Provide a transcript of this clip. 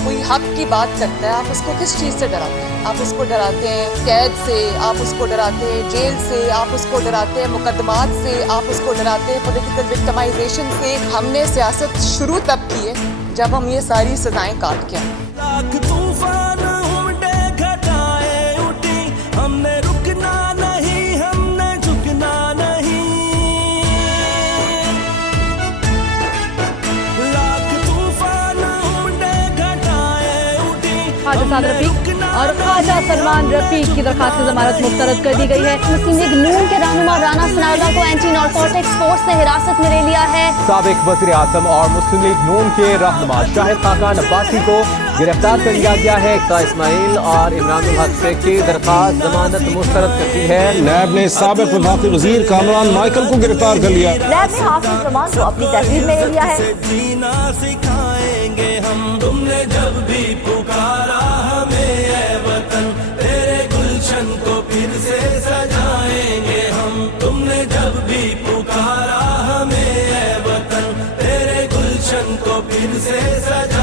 कोई हक की बात करता है, आप उसको किस चीज़ से डराते हैं? आप उसको डराते हैं कैद से, आप उसको डराते हैं जेल से, आप उसको डराते हैं मुकदमात से, आप उसको डराते हैं पॉलिटिकल विक्टिमाइजेशन से। हमने सियासत शुरू तब की है जब हम ये सारी सजाएं काट के आए। लाख तूफान उमड़े घटाए उठी, हमने रुकना नहीं, हमने झुकना नहीं। लाख तूफान उमड़े घटाए उठी, ख्वाजा रफीक और ख्वाजा सलमान रफीक की दरखास्त जमानत मुस्तरद कर दी गई है। मुस्लिम लीग नून के रहनुमा राना सनाउल्लाह को एंटी नारकोटिक्स फोर्स ने हिरासत में ले लिया है। साबिक वज़ीर आज़म और मुस्लिम लीग नून के रहनुमा शाहिद खाकान अब्बासी को गिरफ्तार कर लिया गया है। इक्का इस्माइल और इमरान उल हक शेख की दरखास्त जमानत मुस्तरद कर दी है। नैब ने साबिक वफाकी वजीर कामरान माइकल को गिरफ्तार कर लिया। नैब ने हाफिज जमान को अपनी तहरीर में ले लिया है। जीना सिखाएंगे हम, तुमने जब भी पुकारा हमें ऐ वतन, तेरे गुलशन को फिर से सजाएंगे हम। तुमने जब भी पुकारा हमें ऐ वतन, तेरे गुलशन को फिर से सजा